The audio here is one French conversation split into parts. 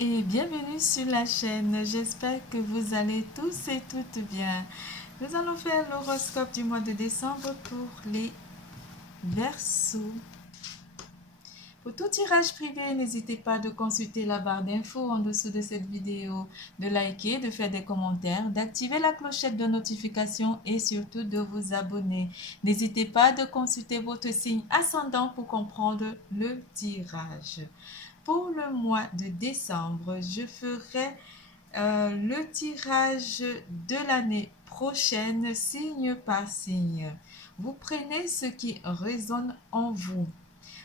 et bienvenue sur la chaîne. J'espère que vous allez tous et toutes bien. Nous allons faire l'horoscope du mois de décembre pour les Verseaux. Pour tout tirage privé, n'hésitez pas de consulter la barre d'infos en dessous de cette vidéo, de liker, de faire des commentaires, d'activer la clochette de notification et surtout de vous abonner. N'hésitez pas de consulter votre signe ascendant pour comprendre le tirage. Pour le mois de décembre, je ferai le tirage de l'année prochaine, signe par signe. Vous prenez ce qui résonne en vous.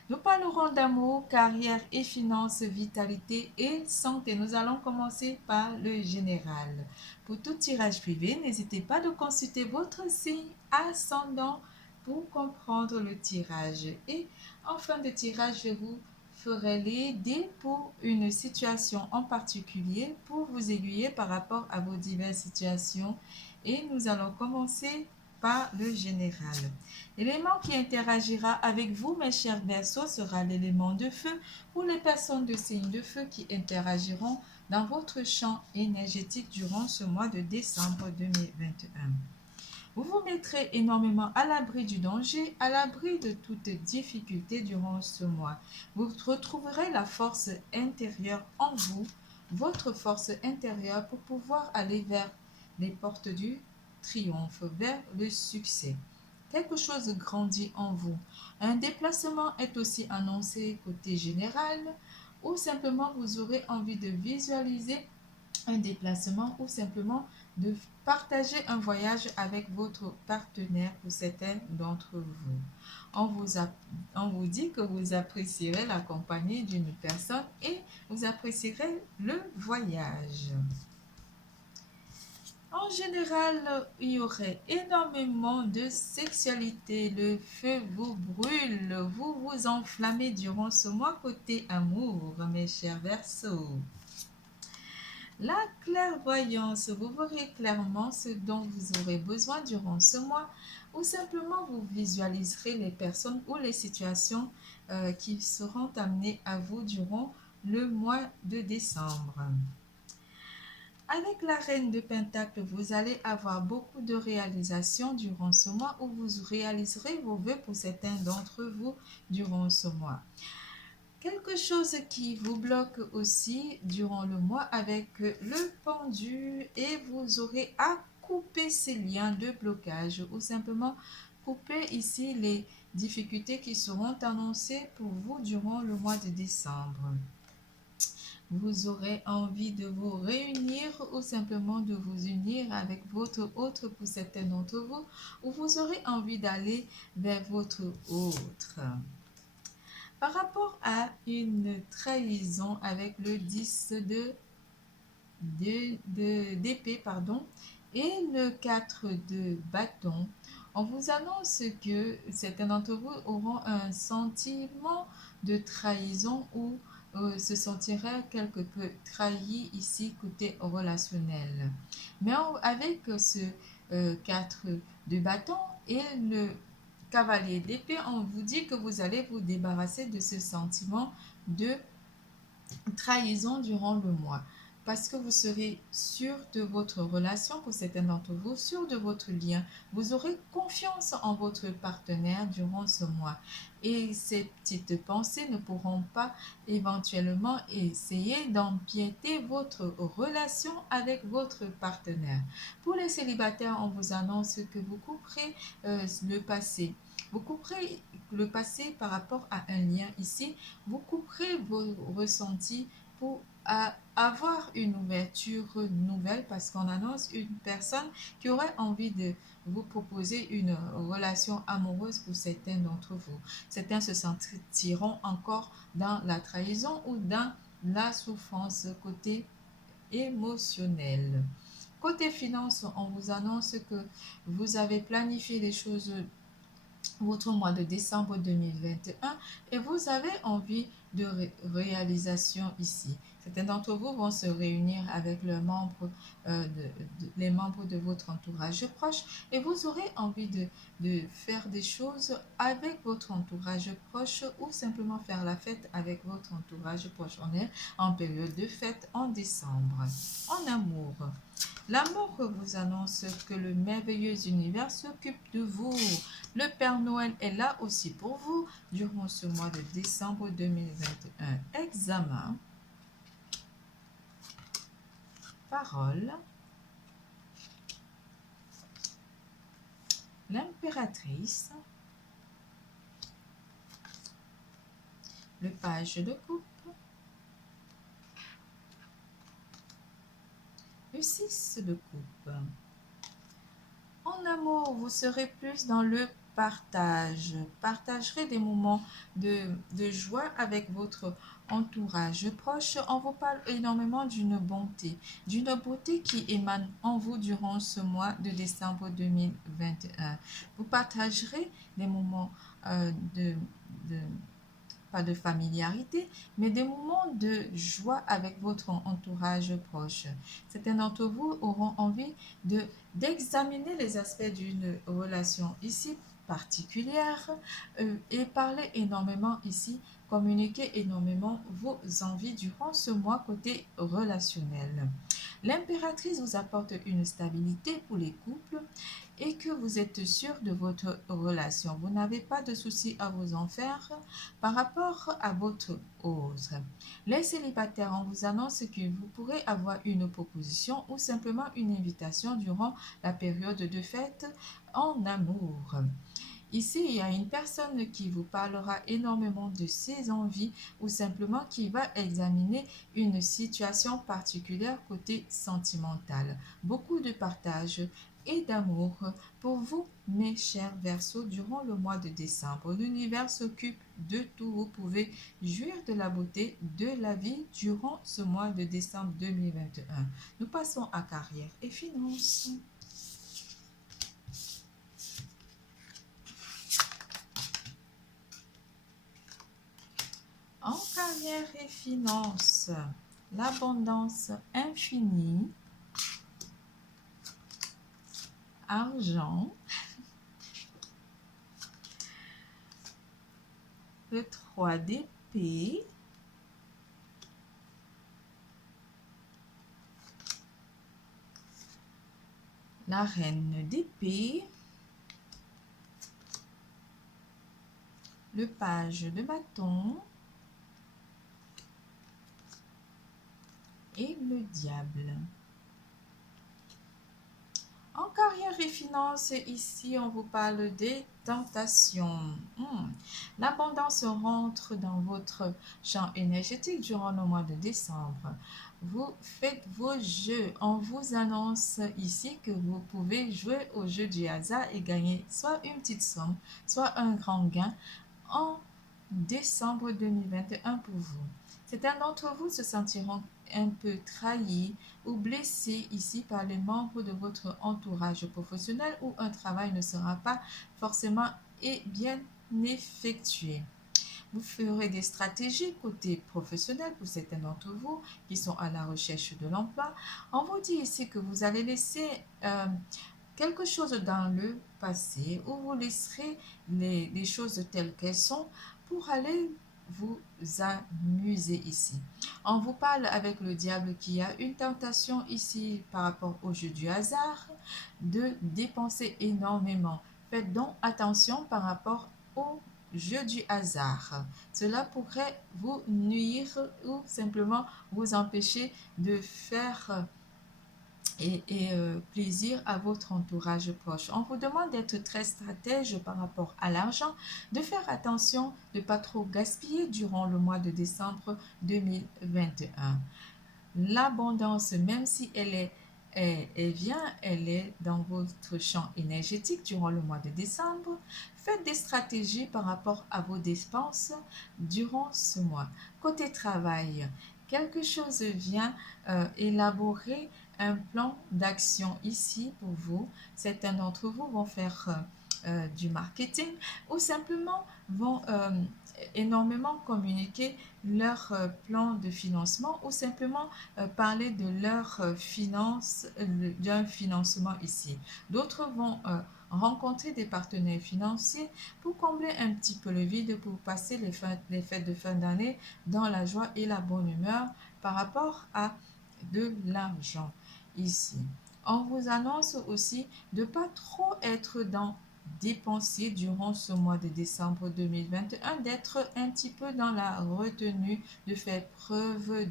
Nous parlerons d'amour, carrière et finances, vitalité et santé. Nous allons commencer par le général. Pour tout tirage privé, n'hésitez pas de consulter votre signe ascendant pour comprendre le tirage. Et en fin de tirage, je vous ferai l'aider pour une situation en particulier pour vous aiguiller par rapport à vos diverses situations. Et nous allons commencer par le général. L'élément qui interagira avec vous, mes chers Verseaux, sera l'élément de feu pour les personnes de signe de feu qui interagiront dans votre champ énergétique durant ce mois de décembre 2021. Vous vous mettrez énormément à l'abri du danger, à l'abri de toute difficulté durant ce mois. Vous retrouverez la force intérieure en vous, votre force intérieure pour pouvoir aller vers les portes du triomphe, vers le succès. Quelque chose grandit en vous. Un déplacement est aussi annoncé côté général ou simplement vous aurez envie de visualiser un déplacement ou simplement de partager un voyage avec votre partenaire pour certains d'entre vous. On vous dit que vous apprécierez la compagnie d'une personne et vous apprécierez le voyage. En général, il y aurait énormément de sexualité. Le feu vous brûle, vous vous enflammez durant ce mois côté amour, mes chers Verseaux. La clairvoyance, vous verrez clairement ce dont vous aurez besoin durant ce mois ou simplement vous visualiserez les personnes ou les situations qui seront amenées à vous durant le mois de décembre. Avec la reine de Pentacle, vous allez avoir beaucoup de réalisations durant ce mois où vous réaliserez vos vœux pour certains d'entre vous durant ce mois. Quelque chose qui vous bloque aussi durant le mois avec le pendu et vous aurez à couper ces liens de blocage ou simplement couper ici les difficultés qui seront annoncées pour vous durant le mois de décembre. Vous aurez envie de vous réunir ou simplement de vous unir avec votre autre pour certains d'entre vous, ou vous aurez envie d'aller vers votre autre. Par rapport à une trahison avec le 10 d'épée et le 4 de bâton, on vous annonce que certains d'entre vous auront un sentiment de trahison ou se sentiraient quelque peu trahis ici côté relationnel. Mais avec ce 4 de bâton et le cavalier d'épée, on vous dit que vous allez vous débarrasser de ce sentiment de trahison durant le mois parce que vous serez sûr de votre relation pour certains d'entre vous, sûr de votre lien. Vous aurez confiance en votre partenaire durant ce mois. Et ces petites pensées ne pourront pas éventuellement essayer d'empiéter votre relation avec votre partenaire. Pour les célibataires, on vous annonce que vous couperez le passé. Vous couperez le passé par rapport à un lien ici. Vous couperez vos ressentis pour avoir une ouverture nouvelle parce qu'on annonce une personne qui aurait envie de vous proposer une relation amoureuse pour certains d'entre vous. Certains se sentiront encore dans la trahison ou dans la souffrance côté émotionnel. Côté finance, on vous annonce que vous avez planifié les choses votre mois de décembre 2021 et vous avez envie de réalisation ici. Certains d'entre vous vont se réunir avec les membres de votre entourage proche et vous aurez envie de faire des choses avec votre entourage proche ou simplement faire la fête avec votre entourage proche. On est en période de fête en décembre. En amour. L'amour vous annonce que le merveilleux univers s'occupe de vous. Le Père Noël est là aussi pour vous durant ce mois de décembre 2021. Examen. Parole. L'impératrice. Le page de coupe. Le 6 de coupe. En amour, vous serez plus dans le partage. Partagerez des moments de joie avec votre entourage proche. On vous parle énormément d'une beauté qui émane en vous durant ce mois de décembre 2021. Vous partagerez des moments de pas de familiarité, mais des moments de joie avec votre entourage proche. Certains d'entre vous auront envie d'examiner les aspects d'une relation ici particulière et parler énormément ici, communiquer énormément vos envies durant ce mois côté relationnel. L'impératrice vous apporte une stabilité pour les couples et que vous êtes sûr de votre relation. Vous n'avez pas de soucis à vous en faire par rapport à votre autre. Les célibataires, on vous annonce que vous pourrez avoir une proposition ou simplement une invitation durant la période de fête en amour. Ici, il y a une personne qui vous parlera énormément de ses envies ou simplement qui va examiner une situation particulière côté sentimental. Beaucoup de partage et d'amour pour vous, mes chers Verseaux, durant le mois de décembre. L'univers s'occupe de tout. Vous pouvez jouir de la beauté de la vie durant ce mois de décembre 2021. Nous passons à carrière et finances. En carrière et finances, l'abondance infinie, argent, le 3 d'épée, la reine d'épée, le page de bâton et le diable. En carrière et finances, ici, on vous parle des tentations. L'abondance rentre dans votre champ énergétique durant le mois de décembre. Vous faites vos jeux. On vous annonce ici que vous pouvez jouer au jeu du hasard et gagner soit une petite somme, soit un grand gain en décembre 2021 pour vous. Certains d'entre vous se sentiront un peu trahis ou blessés ici par les membres de votre entourage professionnel où un travail ne sera pas forcément et bien effectué. Vous ferez des stratégies côté professionnel pour certains d'entre vous qui sont à la recherche de l'emploi. On vous dit ici que vous allez laisser quelque chose dans le passé où vous laisserez les choses telles qu'elles sont pour aller vous amuser ici. On vous parle avec le diable qui a une tentation ici par rapport au jeu du hasard de dépenser énormément. Faites donc attention par rapport au jeu du hasard. Cela pourrait vous nuire ou simplement vous empêcher de faire plaisir à votre entourage proche. On vous demande d'être très stratège par rapport à l'argent, de faire attention de ne pas trop gaspiller durant le mois de décembre 2021. L'abondance, même si elle vient, elle est dans votre champ énergétique durant le mois de décembre. Faites des stratégies par rapport à vos dépenses durant ce mois. Côté travail, quelque chose vient élaborer un plan d'action ici pour vous. Certains d'entre vous vont faire du marketing ou simplement vont énormément communiquer leur plan de financement ou simplement parler de leur d'un financement ici. D'autres vont rencontrer des partenaires financiers pour combler un petit peu le vide, pour passer les fêtes de fin d'année dans la joie et la bonne humeur par rapport à de l'argent ici. On vous annonce aussi de ne pas trop être dans dépenser durant ce mois de décembre 2021, d'être un petit peu dans la retenue, de faire preuve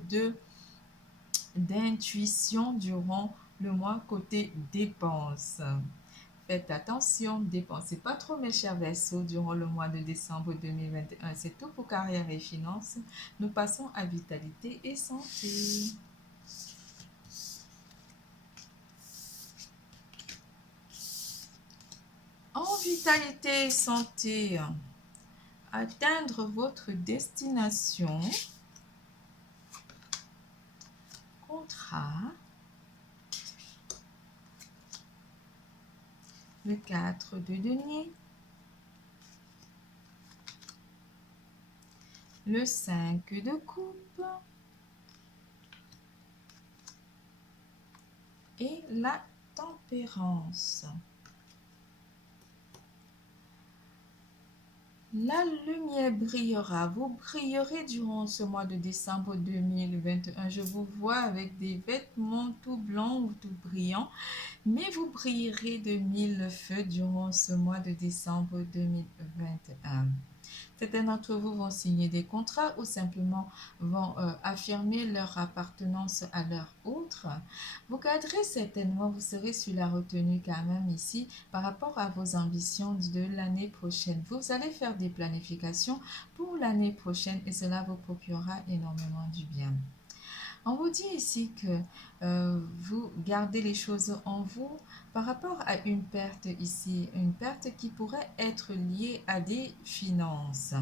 d'intuition durant le mois côté dépenses. Faites attention, dépensez pas trop mes chers Verseaux durant le mois de décembre 2021. C'est tout pour carrière et finances. Nous passons à vitalité et santé. En vitalité et santé, atteindre votre destination, contrat, le 4 de denier, le 5 de coupe et la tempérance. La lumière brillera. Vous brillerez durant ce mois de décembre 2021. Je vous vois avec des vêtements tout blancs ou tout brillants, mais vous brillerez de mille feux durant ce mois de décembre 2021. Certains d'entre vous vont signer des contrats ou simplement vont affirmer leur appartenance à leur autre. Vous garderez certainement, vous serez sur la retenue quand même ici par rapport à vos ambitions de l'année prochaine. Vous allez faire des planifications pour l'année prochaine et cela vous procurera énormément du bien. On vous dit ici que vous gardez les choses en vous par rapport à une perte ici, une perte qui pourrait être liée à des finances.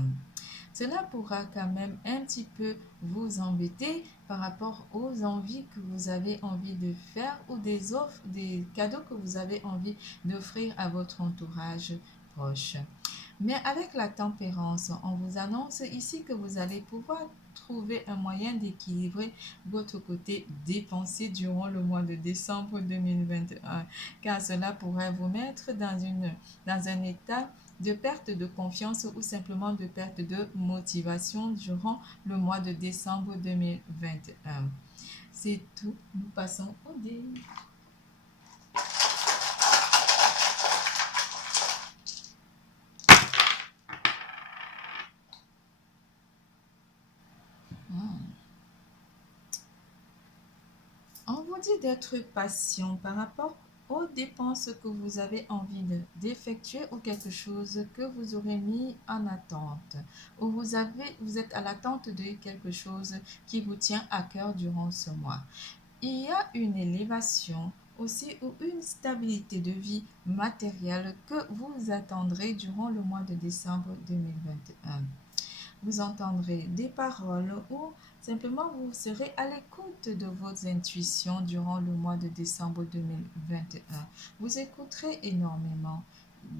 Cela pourra quand même un petit peu vous embêter par rapport aux envies que vous avez envie de faire ou des offres, des cadeaux que vous avez envie d'offrir à votre entourage proche. Mais avec la tempérance, on vous annonce ici que vous allez pouvoir trouver un moyen d'équilibrer votre côté dépensé durant le mois de décembre 2021, car cela pourrait vous mettre dans un état de perte de confiance ou simplement de perte de motivation durant le mois de décembre 2021. C'est tout, nous passons au dé. On vous dit d'être patient par rapport aux dépenses que vous avez envie d'effectuer ou quelque chose que vous aurez mis en attente ou vous êtes à l'attente de quelque chose qui vous tient à cœur durant ce mois. Il y a une élévation aussi ou une stabilité de vie matérielle que vous attendrez durant le mois de décembre 2021. Vous entendrez des paroles ou simplement vous serez à l'écoute de vos intuitions durant le mois de décembre 2021. Vous écouterez énormément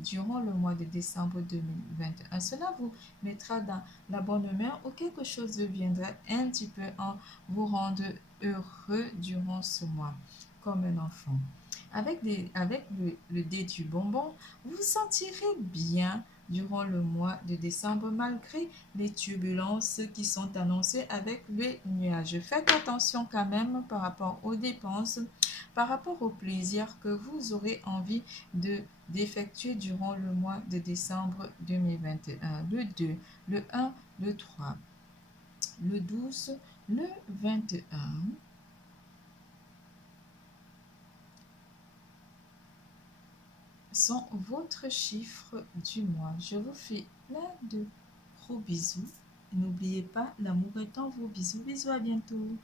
durant le mois de décembre 2021. Cela vous mettra dans la bonne humeur ou quelque chose viendra un petit peu en vous rendre heureux durant ce mois, comme un enfant. Avec le dé du bonbon, vous vous sentirez bien durant le mois de décembre malgré les turbulences qui sont annoncées avec les nuages. Faites attention quand même par rapport aux dépenses, par rapport au plaisir que vous aurez envie d'effectuer durant le mois de décembre 2021. Le 2, le 1, le 3, le 12, le 21. Sont votre chiffre du mois. Je vous fais plein de gros bisous. N'oubliez pas, l'amour est en vous. Bisous, bisous, à bientôt.